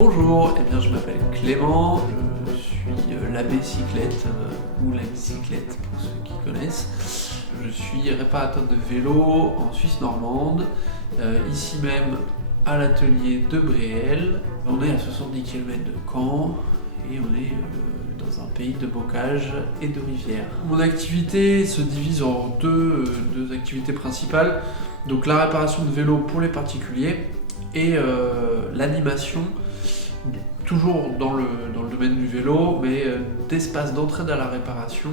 Bonjour, je m'appelle Clément, je suis l'abbé cyclette ou la bicyclette pour ceux qui connaissent. Je suis réparateur de vélo en Suisse normande, ici même à l'atelier de Bréel. On est à 70 km de Caen et on est dans un pays de bocage et de rivières. Mon activité se divise en deux activités principales, donc la réparation de vélos pour les particuliers et l'animation, toujours dans le domaine du vélo, mais d'espaces d'entraide à la réparation,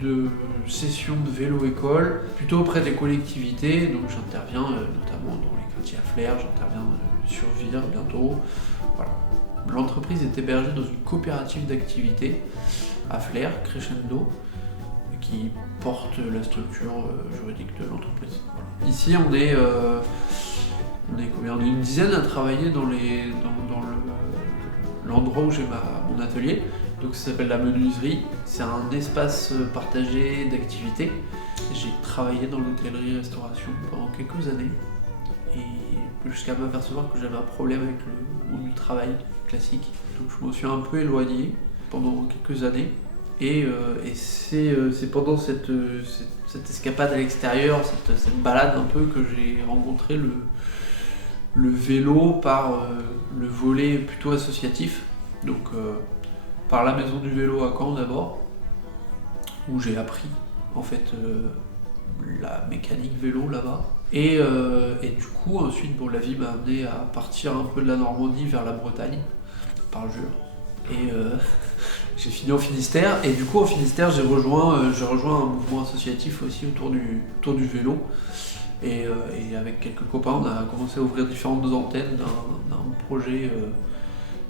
de sessions de vélo-école, plutôt auprès des collectivités. Donc j'interviens notamment dans les quartiers à Flers, j'interviens sur Vire bientôt. Voilà. L'entreprise est hébergée dans une coopérative d'activité à Flers, Crescendo, qui porte la structure juridique de l'entreprise. Voilà. Ici on est combien ? On est une dizaine à travailler dans l'endroit où j'ai mon atelier. Donc ça s'appelle la menuiserie. C'est un espace partagé d'activités. J'ai travaillé dans l'hôtellerie-restauration pendant quelques années et jusqu'à m'apercevoir que j'avais un problème avec le monde du travail classique. Donc je m'en suis un peu éloigné pendant quelques années. Et c'est pendant cette escapade à l'extérieur, cette balade un peu, que j'ai rencontré le vélo par le volet plutôt associatif, donc par la maison du vélo à Caen d'abord, où j'ai appris en fait la mécanique vélo là-bas, et du coup ensuite la vie m'a amené à partir un peu de la Normandie vers la Bretagne par Jure, et j'ai fini en Finistère, et du coup en Finistère j'ai rejoint un mouvement associatif aussi autour du vélo. Et avec quelques copains, on a commencé à ouvrir différentes antennes d'un projet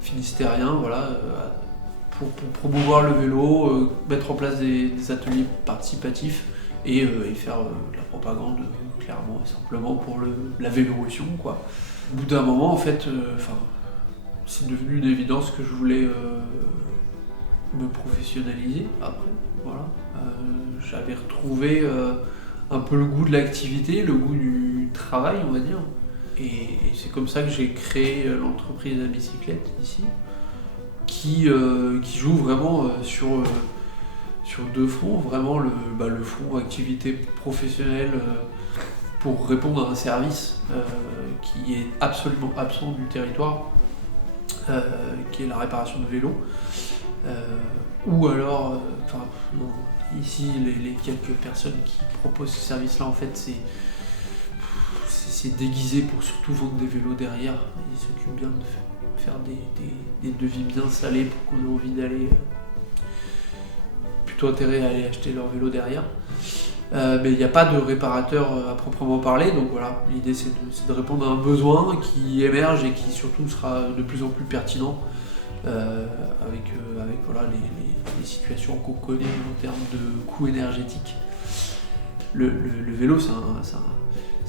finistérien, voilà, pour promouvoir le vélo, mettre en place des ateliers participatifs et faire de la propagande clairement et simplement pour la Vélorussion, quoi. Au bout d'un moment, en fait, c'est devenu une évidence que je voulais me professionnaliser après. Voilà. J'avais retrouvé un peu le goût de l'activité, le goût du travail, on va dire. Et c'est comme ça que j'ai créé l'entreprise à bicyclette ici, qui joue vraiment sur deux fronts. Vraiment le front activité professionnelle pour répondre à un service qui est absolument absent du territoire, qui est la réparation de vélos. Ou alors, ici, les quelques personnes qui proposent ce service-là, en fait, c'est déguisé pour surtout vendre des vélos derrière. Ils s'occupent bien de faire des devis bien salés pour qu'on ait envie d'aller, plutôt intérêt à aller acheter leur vélo derrière. Mais il n'y a pas de réparateur à proprement parler, donc voilà, l'idée c'est de répondre à un besoin qui émerge et qui surtout sera de plus en plus pertinent avec voilà, les situations qu'on connaît en termes de coûts énergétiques. Le vélo, c'est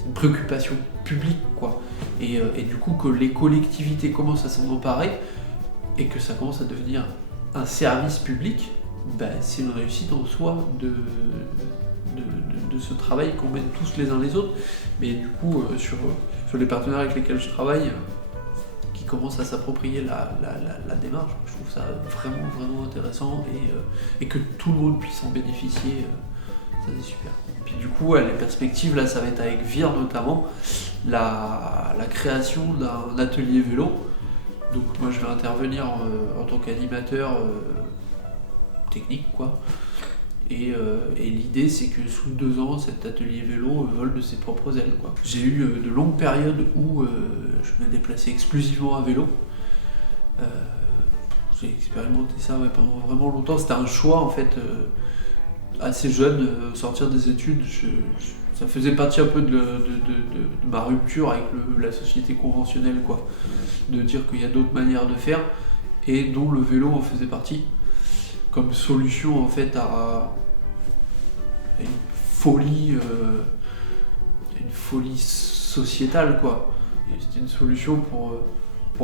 une préoccupation publique, quoi. Et du coup, que les collectivités commencent à s'en emparer et que ça commence à devenir un service public, c'est une réussite en soi de ce travail qu'on mène tous les uns les autres. Mais du coup, sur les partenaires avec lesquels je travaille, qui commencent à s'approprier la démarche, je trouve ça vraiment, vraiment intéressant, et que tout le monde puisse en bénéficier, ça c'est super. Puis du coup, les perspectives, là, ça va être avec Vire notamment, la création d'un atelier vélo. Donc moi je vais intervenir en tant qu'animateur technique, quoi. Et l'idée, c'est que sous 2 ans, cet atelier vélo vole de ses propres ailes, quoi. J'ai eu de longues périodes où je me déplaçais exclusivement à vélo. J'ai expérimenté ça pendant vraiment longtemps. C'était un choix, en fait, assez jeune, sortir des études. Ça faisait partie un peu de ma rupture avec la société conventionnelle, quoi. De dire qu'il y a d'autres manières de faire, et dont le vélo en faisait partie, comme solution en fait à une folie sociétale, quoi. Et c'était une solution pour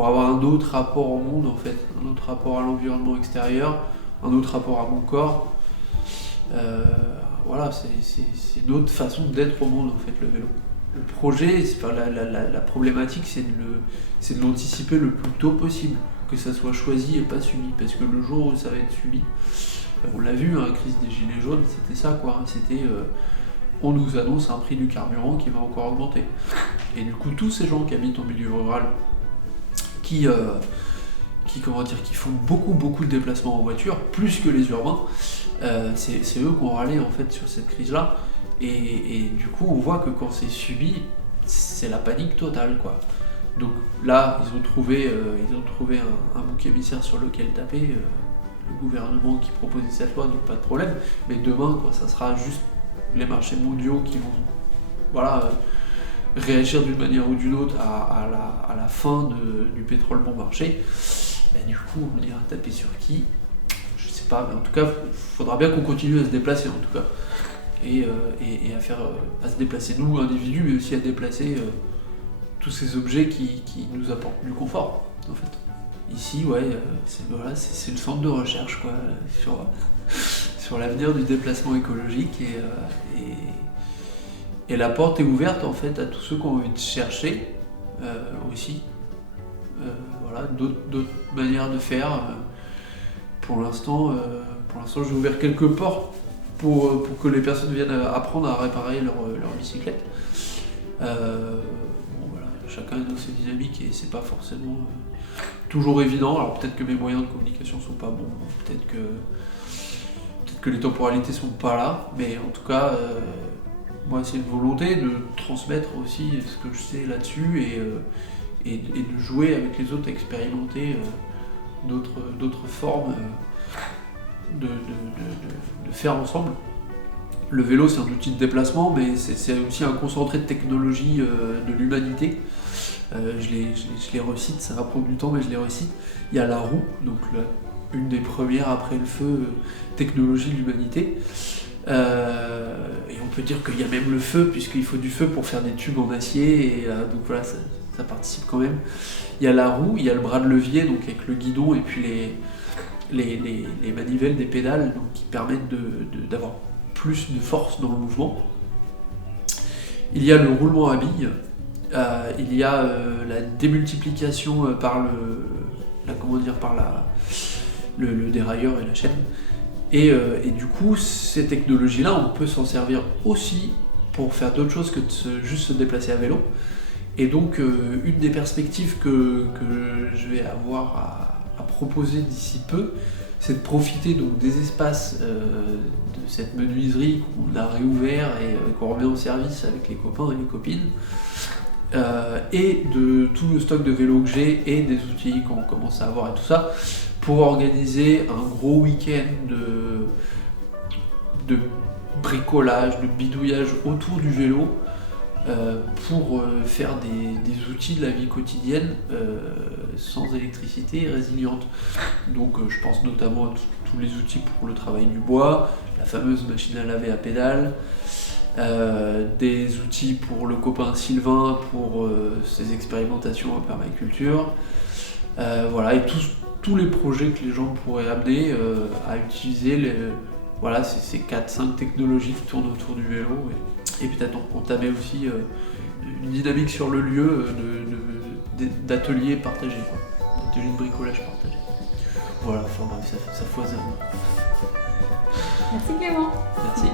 avoir un autre rapport au monde, en fait, un autre rapport à l'environnement extérieur, un autre rapport à mon corps. Voilà, c'est une autre façon d'être au monde, en fait, le vélo. Le projet, la problématique, c'est de l'anticiper le plus tôt possible. que ça soit choisi et pas subi, parce que le jour où ça va être subi, on l'a vu, la crise des gilets jaunes, c'était ça quoi, c'était on nous annonce un prix du carburant qui va encore augmenter. Et du coup, tous ces gens qui habitent en milieu rural, qui font beaucoup de déplacements en voiture, plus que les urbains, c'est eux qui ont râlé en fait sur cette crise-là. Et du coup, on voit que quand c'est subi, c'est la panique totale quoi. Donc là, ils ont trouvé un bouc émissaire sur lequel taper, le gouvernement qui proposait cette loi, donc pas de problème. Mais demain, quoi, ça sera juste les marchés mondiaux qui vont réagir d'une manière ou d'une autre à la fin du pétrole bon marché. Ben, du coup, on ira taper sur qui? Je sais pas, mais en tout cas, il faudra bien qu'on continue à se déplacer en tout cas. Et à se déplacer nous, individus, mais aussi à déplacer tous ces objets qui nous apportent du confort, en fait. Ici, ouais, c'est le centre de recherche, quoi, sur l'avenir du déplacement écologique, et la porte est ouverte, en fait, à tous ceux qui ont envie de chercher, aussi. Voilà, d'autres manières de faire. Pour l'instant, j'ai ouvert quelques portes pour que les personnes viennent apprendre à réparer leur bicyclette. Voilà, chacun est dans ses dynamiques et c'est pas forcément toujours évident. Alors peut-être que mes moyens de communication sont pas bons, peut-être que les temporalités sont pas là, mais en tout cas, moi c'est une volonté de transmettre aussi ce que je sais là-dessus et de jouer avec les autres, expérimenter d'autres formes de faire ensemble. Le vélo, c'est un outil de déplacement, mais c'est aussi un concentré de technologie de l'humanité. Je les recite, ça va prendre du temps, mais je les recite. Il y a la roue, donc une des premières après le feu, technologie de l'humanité. Et on peut dire qu'il y a même le feu, puisqu'il faut du feu pour faire des tubes en acier, et donc voilà, ça participe quand même. Il y a la roue, il y a le bras de levier, donc avec le guidon, et puis les manivelles des pédales, donc, qui permettent d'avoir plus de force dans le mouvement. Il y a le roulement à billes, il y a la démultiplication par le dérailleur et la chaîne. Et du coup, ces technologies-là, on peut s'en servir aussi pour faire d'autres choses que juste se déplacer à vélo. Et donc, une des perspectives que je vais avoir à proposer d'ici peu, c'est de profiter donc des espaces de cette menuiserie qu'on a réouvert et qu'on remet en service avec les copains et les copines, et de tout le stock de vélos que j'ai et des outils qu'on commence à avoir et tout ça, pour organiser un gros week-end de bricolage, de bidouillage autour du vélo, pour faire des outils de la vie quotidienne sans électricité et résiliente. Donc je pense notamment à tous les outils pour le travail du bois, la fameuse machine à laver à pédale, des outils pour le copain Sylvain pour ses expérimentations en permaculture, voilà, et tous les projets que les gens pourraient amener à utiliser ces 4-5 technologies qui tournent autour du vélo, et peut-être entamer aussi une dynamique sur le lieu d'ateliers partagés, d'ateliers de bricolage partagés. Voilà, enfin bref, ça foisonne. Merci Clément. Merci.